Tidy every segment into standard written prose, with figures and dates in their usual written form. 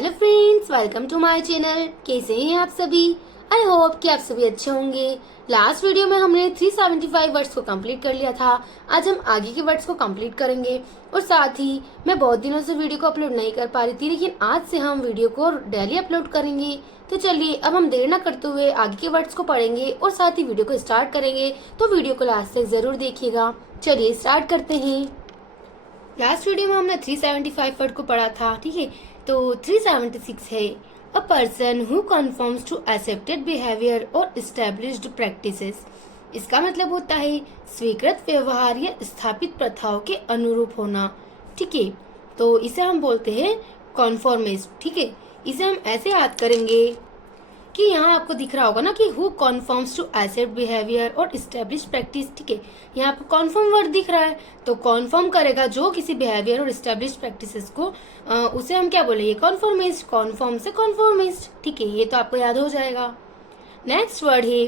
Hello friends, welcome to my channel. कैसे हैं आप सभी? आई होप कि आप सभी अच्छे होंगे। लास्ट वीडियो में हमने 375 वर्ड्स को कंप्लीट कर लिया था। आज हम आगे के वर्ड्स को कंप्लीट करेंगे और साथ ही मैं बहुत दिनों से वीडियो को अपलोड नहीं कर पा रही थी, लेकिन आज से हम वीडियो को डेली अपलोड करेंगे। तो चलिए अब हम देर न करते हुए आगे के वर्ड्स को पढ़ेंगे और साथ ही वीडियो को स्टार्ट करेंगे। तो वीडियो को लास्ट तक जरूर देखिएगा। चलिए स्टार्ट करते हैं। लास्ट वीडियो में हमने 375 वर्ड को पढ़ा था, ठीक है। तो 376 है a person who confirms to accepted behaviour और एस्टेब्लिश्ड प्रैक्टिसेस। इसका मतलब होता है स्वीकृत व्यवहार या स्थापित प्रथाओं के अनुरूप होना, ठीक है। तो इसे हम बोलते हैं कॉन्फॉर्मिस्ट, ठीक है। इसे हम ऐसे याद करेंगे कि यहाँ आपको दिख रहा होगा ना कि हु कॉन्फर्म्स टू एक्सेप्ट बिहेवियर और इस्टेब्लिश प्रैक्टिस, ठीक है। यहाँ आपको कॉन्फर्म वर्ड दिख रहा है, तो कॉन्फर्म करेगा जो किसी बिहेवियर और इस्टेब्लिश प्रैक्टिसेस को, उसे हम क्या बोलेंगे? कॉन्फॉर्मिस्ट। कॉन्फर्म से कॉन्फॉर्मिस्ट, ठीक है। ये तो आपको याद हो जाएगा। नेक्स्ट वर्ड है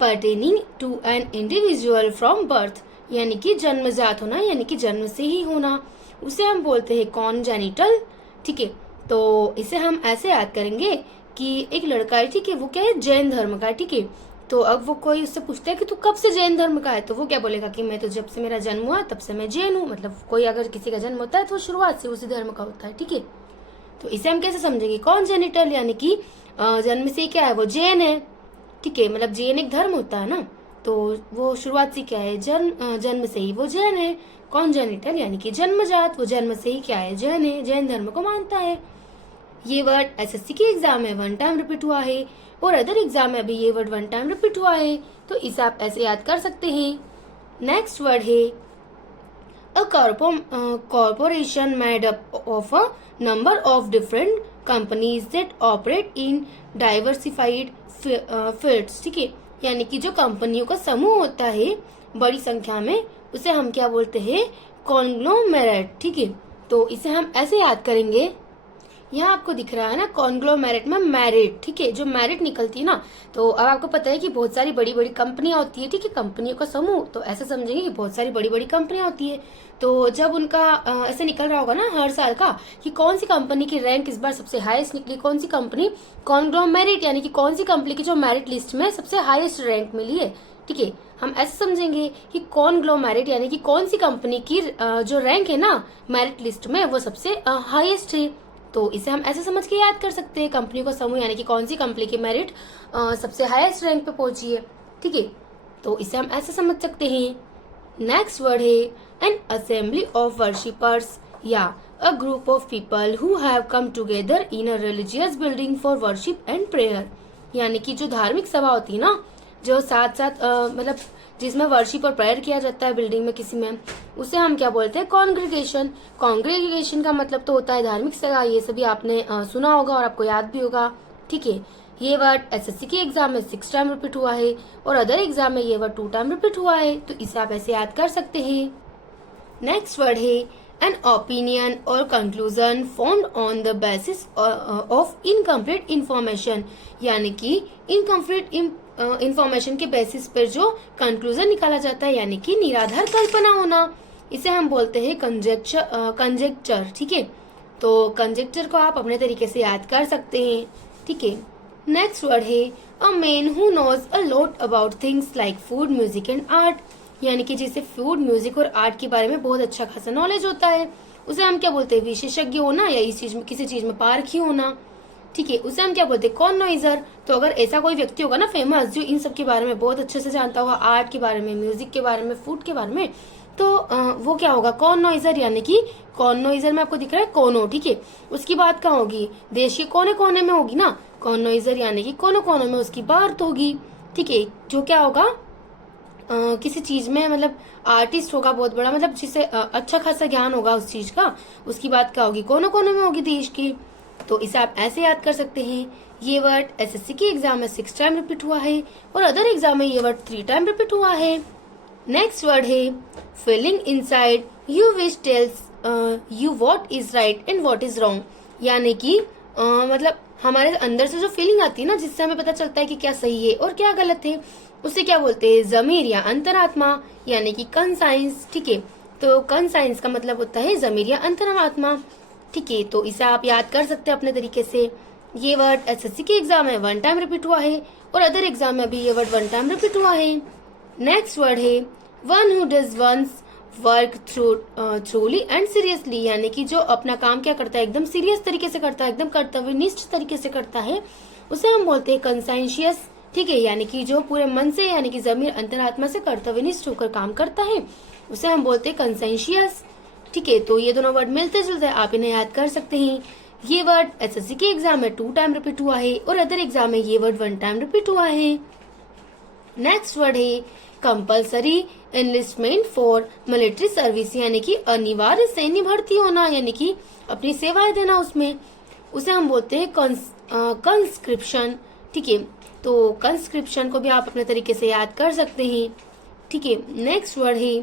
pertaining to an individual from birth, यानी कि जन्मजात होना, यानी कि जन्म से ही होना। उसे हम बोलते हैं कॉन्जेनिटल, ठीक है। तो इसे हम ऐसे याद करेंगे कि एक लड़का है, ठीक है, वो क्या है? जैन धर्म का है, ठीक है। तो अब वो कोई उससे पूछता है कि तू कब से जैन धर्म का है, तो वो क्या बोलेगा कि मैं तो जब से मेरा जन्म हुआ तब से मैं जैन हूँ। मतलब कोई अगर किसी का जन्म होता है तो शुरुआत से उसी धर्म का होता है, ठीक है। तो इसे हम कैसे समझेंगे? कॉन्जेनिटल, यानी कि जन्म से क्या है? वो जैन है, ठीक है। मतलब जैन एक धर्म होता है ना, तो वो शुरुआत से क्या है? जन्म से ही वो जैन है। कॉन्जेनिटल यानी कि जन्मजात, वो जन्म से ही क्या है? जैन है, जैन धर्म को मानता है। ये वर्ड एसएससी के एग्जाम में 1 टाइम रिपीट हुआ है और अदर एग्जाम में भी ये वर्ड 1 टाइम रिपीट हुआ है, तो इसे आप ऐसे याद कर सकते हैं। नेक्स्ट वर्ड है a corporation made up of a number of different companies that operate in diversified fields, ठीक है। यानी कि जो कंपनियों का समूह होता है बड़ी संख्या में, उसे हम क्या बोलते हैं? कॉन्ग्लोमेरेट, ठीक है। तो इसे हम ऐसे याद करेंगे, यहाँ आपको दिख रहा है ना कॉन्ग्लोमेरेट में मैरिट, ठीक है। जो मैरिट निकलती है ना, तो अब आपको पता है कि बहुत सारी बड़ी बड़ी कंपनियां होती है, ठीक है। कंपनियों का समूह, तो ऐसे समझेंगे कि बहुत सारी बड़ी बड़ी कंपनियां होती है। तो जब उनका ऐसे निकल रहा होगा ना हर साल का कि कौन सी कंपनी की रैंक इस बार सबसे हाईएस्ट निकली, कौन सी कंपनी कॉन्ग्लोमेरेट यानी कि कौन सी कंपनी की जो मेरिट लिस्ट में सबसे हाईएस्ट रैंक मिली है, ठीक है। हम ऐसे समझेंगे कि कॉन्ग्लोमेरेट यानी कि कौन सी कंपनी की जो रैंक है ना मेरिट लिस्ट में वो सबसे हाईएस्ट है। तो इसे हम ऐसे समझ के याद कर सकते हैं, कंपनी का समूह यानी कि कौन सी कंपनी की मेरिट सबसे हाईएस्ट रैंक पे पहुंची है, ठीक है। तो इसे हम ऐसे समझ सकते हैं। नेक्स्ट वर्ड है एन असेंबली ऑफ वर्शिपर्स या a group of people who have come together in a religious building for worship and prayer. यानी कि जो धार्मिक सभा होती है ना, जो साथ साथ मतलब जिसमें वर्शिप और प्रेयर किया जाता है बिल्डिंग में किसी में, उसे हम क्या बोलते हैं? कॉन्ग्रीगेशन। कॉन्ग्रीगेशन का मतलब तो होता है धार्मिक सभा। ये सभी आपने सुना होगा और आपको याद भी होगा, ठीक है। ये वर्ड एसएससी के एग्जाम में 6 टाइम रिपीट हुआ है और अदर एग्जाम में ये वर्ड 2 टाइम रिपीट हुआ है, तो इसे आप ऐसे याद कर सकते हैं। नेक्स्ट वर्ड है एन ओपिनियन और conclusion formed on the basis of incomplete information. यानी कि इनकम्प्लीट इंफॉर्मेशन के बेसिस पर जो कंक्लूजन निकाला जाता है, यानी कि निराधार कल्पना होना, इसे हम बोलते हैं कंजेक्चर, ठीक है। तो कंजेक्चर को आप अपने तरीके से याद कर सकते हैं, ठीक है। नेक्स्ट वर्ड है a man who knows a lot about things like food, music and art. यानी कि जिसे फूड, म्यूजिक और आर्ट के बारे में बहुत अच्छा खासा नॉलेज होता है, उसे हम क्या बोलते हैं? विशेषज्ञ होना या इस चीज में किसी चीज में पारखी होना, ठीक है। उसे हम क्या बोलते हैं? कॉनोइजर। तो अगर ऐसा कोई व्यक्ति होगा ना फेमस, जो इन सब के बारे में बहुत अच्छे से जानता होगा, आर्ट के बारे में, म्यूजिक के बारे में, फूड के बारे में, तो वो क्या होगा? कॉनोइजर। यानी कि कॉनोइजर में आपको दिख रहा है कोनो, ठीक है। उसकी बात कहाँ होगी? देश के कोने कोने में होगी ना। कॉनोइजर यानी कि कोने कोने में उसकी बात होगी, ठीक है। जो क्या होगा? किसी चीज में मतलब आर्टिस्ट होगा बहुत बड़ा, मतलब जिसे अच्छा खासा ज्ञान होगा उस चीज का, उसकी बात क्या होगी? कोने कोने में होगी देश की। तो इसे आप ऐसे याद कर सकते हैं। ये वर्ड एसएससी के एग्जाम में 6 टाइम रिपीट हुआ है और अदर एग्जाम में ये वर्ड 3 टाइम रिपीट हुआ है। नेक्स्ट वर्ड है feeling inside you which tells you what is right and what is wrong. यानी कि मतलब हमारे अंदर से जो फीलिंग आती है ना, जिससे हमें पता चलता है कि क्या सही है और क्या गलत है, उसे क्या बोलते हैं? जमीर या अंतरात्मा, यानी कि कंसाइंस, ठीक है। तो कंसाइंस का मतलब होता है जमीर या अंतरात्मा। ठीक है, तो इसे आप याद कर सकते हैं अपने तरीके से। ये वर्ड एसएससी के एग्जाम में 1 टाइम रिपीट हुआ है और अदर एग्जाम में भी ये वर्ड 1 टाइम रिपीट हुआ है। नेक्स्ट वर्ड है one who does one's work truly and seriously, यानी कि जो अपना काम क्या करता है एकदम सीरियस तरीके से करता है, एकदम कर्तव्यनिष्ठ तरीके से करता है, उसे हम बोलते हैं कंसाइंशियस। ठीक है, यानी कि जो पूरे मन से यानी कि जमीर अंतरात्मा से कर्तव्यनिष्ठ होकर काम करता है, उसे हम बोलते हैं कंसाइंशियस। ठीक है, तो ये दोनों वर्ड मिलते जुलते हैं, आप इन्हें याद कर सकते हैं। ये वर्ड एसएससी के एग्जाम में 2 टाइम रिपीट हुआ है और अदर एग्जाम में ये वर्ड 1 टाइम रिपीट हुआ है। नेक्स्ट वर्ड है compulsory enlistment for military service, यानी कि अनिवार्य सैन्य भर्ती होना, यानी कि अपनी सेवाएं देना उसमें, उसे हम बोलते हैं कंस्क्रिप्शन। ठीक है, तो कंस्क्रिप्शन को भी आप अपने तरीके से याद कर सकते हैं। ठीक है, नेक्स्ट वर्ड है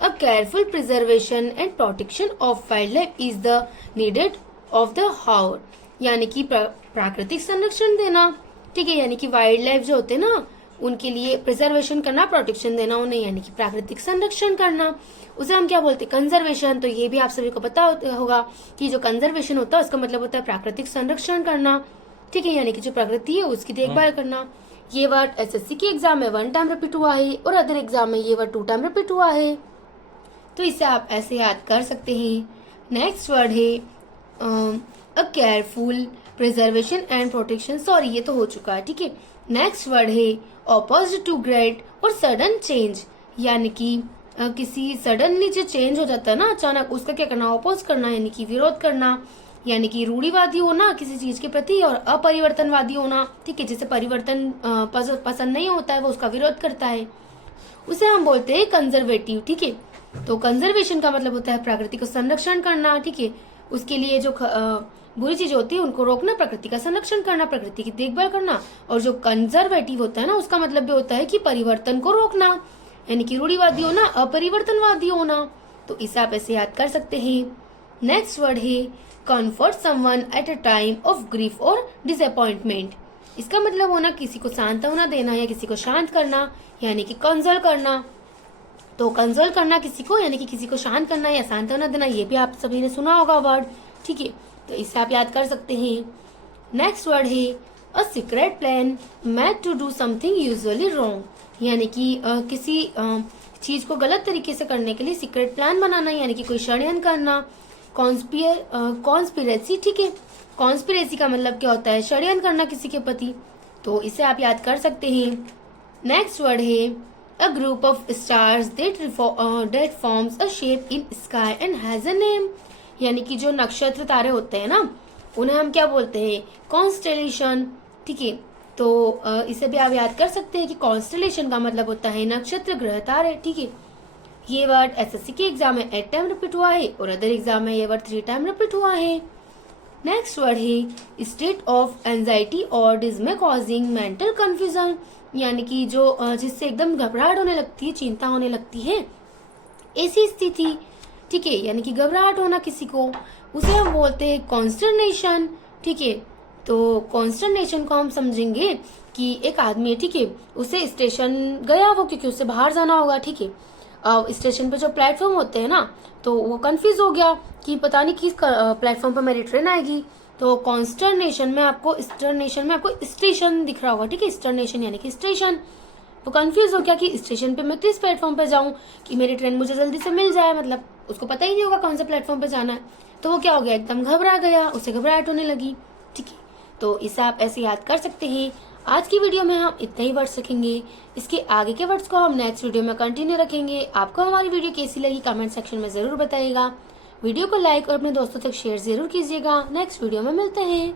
a careful preservation and protection of wild life is the needed of the hour, यानी कि प्राकृतिक संरक्षण देना। ठीक है, यानी कि वाइल्ड लाइफ जो होते हैं ना, उनके लिए प्रिजर्वेशन करना, प्रोटेक्शन देना उन्हें, यानी कि प्राकृतिक संरक्षण करना, उसे हम क्या बोलते हैं कंजर्वेशन। तो ये भी आप सभी को पता होगा कि जो कंजर्वेशन होता है उसका मतलब होता है प्राकृतिक संरक्षण करना। ठीक है, यानी कि जो प्रकृति है उसकी देखभाल करना। ये वर्ड एसएससी के एग्जाम में 1 टाइम रिपीट हुआ है और अदर एग्जाम में ये वर्ड 2 टाइम रिपीट हुआ है, तो इसे आप ऐसे याद कर सकते हैं। नेक्स्ट वर्ड है a careful preservation and protection, sorry ये तो हो चुका है। ठीक है, नेक्स्ट वर्ड है ऑपोजिट टू ग्रेट और सडन चेंज, यानी कि किसी सडनली जो चेंज हो जाता है ना अचानक, उसका क्या करना, ऑपोज करना, यानी कि विरोध करना, यानी कि रूढ़िवादी होना किसी चीज के प्रति और अपरिवर्तनवादी होना। ठीक है, जिसे परिवर्तन पसंद नहीं होता है वो उसका विरोध करता है, उसे हम बोलते हैं कंजर्वेटिव। ठीक है, तो कंजर्वेशन का मतलब होता है प्रकृति को संरक्षण करना। ठीक है, उसके लिए जो बुरी चीज होती है उनको रोकना, प्रकृति का संरक्षण करना, प्रकृति की देखभाल करना। और जो कंजर्वेटिव होता है ना, उसका मतलब भी होता है कि परिवर्तन को रोकना, यानी कि रूढ़िवादी होना, अपरिवर्तनवादी होना। तो इसे आप ऐसे याद कर सकते हैं। नेक्स्ट वर्ड है comfort someone at a time of grief और डिसअपॉइंटमेंट, इसका मतलब होना किसी को सांत्वना देना या किसी को शांत करना, यानी कि कंसोल करना। तो कंसोल करना किसी को, यानी कि किसी को शांत करना या सांत्वना देना, ये भी आप सभी ने सुना होगा वर्ड। ठीक है, तो इससे आप याद कर सकते हैं। नेक्स्ट वर्ड है a secret plan made to do something usually wrong, यानी कि किसी चीज को गलत तरीके से करने के लिए सीक्रेट प्लान बनाना, यानी कि कोई षड्यंत्र करना, कॉन्स्पिरेसी। ठीक है, कॉन्स्पिरेसी का मतलब क्या होता है, षड्यंत्र करना किसी के प्रति, तो इसे आप याद कर सकते हैं। नेक्स्ट वर्ड है a group of stars that forms a shape in sky and has a name, यानी कि जो नक्षत्र तारे होते हैं ना, उन्हें हम क्या बोलते हैं, कॉन्स्टेलेशन। ठीक है, तो इसे भी आप याद कर सकते हैं कि कॉन्स्टेलेशन का मतलब होता है नक्षत्र, ग्रह, तारे। ठीक है, ये वर्ड एसएससी के एग्जाम में 8 टाइम रिपीट हुआ है और अदर एग्जाम में ये वर्ड 3 टाइम रिपीट हुआ है। नेक्स्ट वर्ड है स्टेट ऑफ एंजाइटी और डिज्मे कॉजिंग मेंटल कंफ्यूजन, यानी कि जो जिससे एकदम घबराहट होने लगती है, चिंता होने लगती है, ऐसी स्थिति। ठीक है, यानी कि घबराहट होना किसी को, उसे हम बोलते हैं कॉन्स्टर्नेशन। ठीक है, तो कॉन्स्टर्नेशन को हम समझेंगे कि एक आदमी है, ठीक है, उसे स्टेशन गया वो क्योंकि उसे बाहर जाना होगा। ठीक है, स्टेशन पे जो प्लेटफॉर्म होते हैं ना, तो वो कंफ्यूज हो गया कि पता नहीं किस प्लेटफॉर्म पर मेरी ट्रेन आएगी। तो कॉन्स्टर्नेशन में आपको स्टेशन दिख रहा होगा। ठीक है, स्टर्नेशन यानी कि स्टेशन। वो कंफ्यूज हो गया कि स्टेशन पे मैं किस प्लेटफॉर्म पे जाऊं कि मेरी ट्रेन मुझे जल्दी से मिल जाए, मतलब उसको पता ही नहीं होगा कौन सा प्लेटफॉर्म पे जाना है। तो वो क्या हो गया, एकदम घबरा गया, उसे घबराहट होने लगी। ठीक है, तो इसे आप ऐसे याद कर सकते हैं। आज की वीडियो में हम इतने ही वर्ड्स रखेंगे, इसके आगे के वर्ड्स को हम नेक्स्ट वीडियो में कंटिन्यू रखेंगे। आपको हमारी वीडियो कैसी लगी कमेंट सेक्शन में जरूर बताइएगा। वीडियो को लाइक और अपने दोस्तों तक शेयर जरूर कीजिएगा। नेक्स्ट वीडियो में मिलते हैं।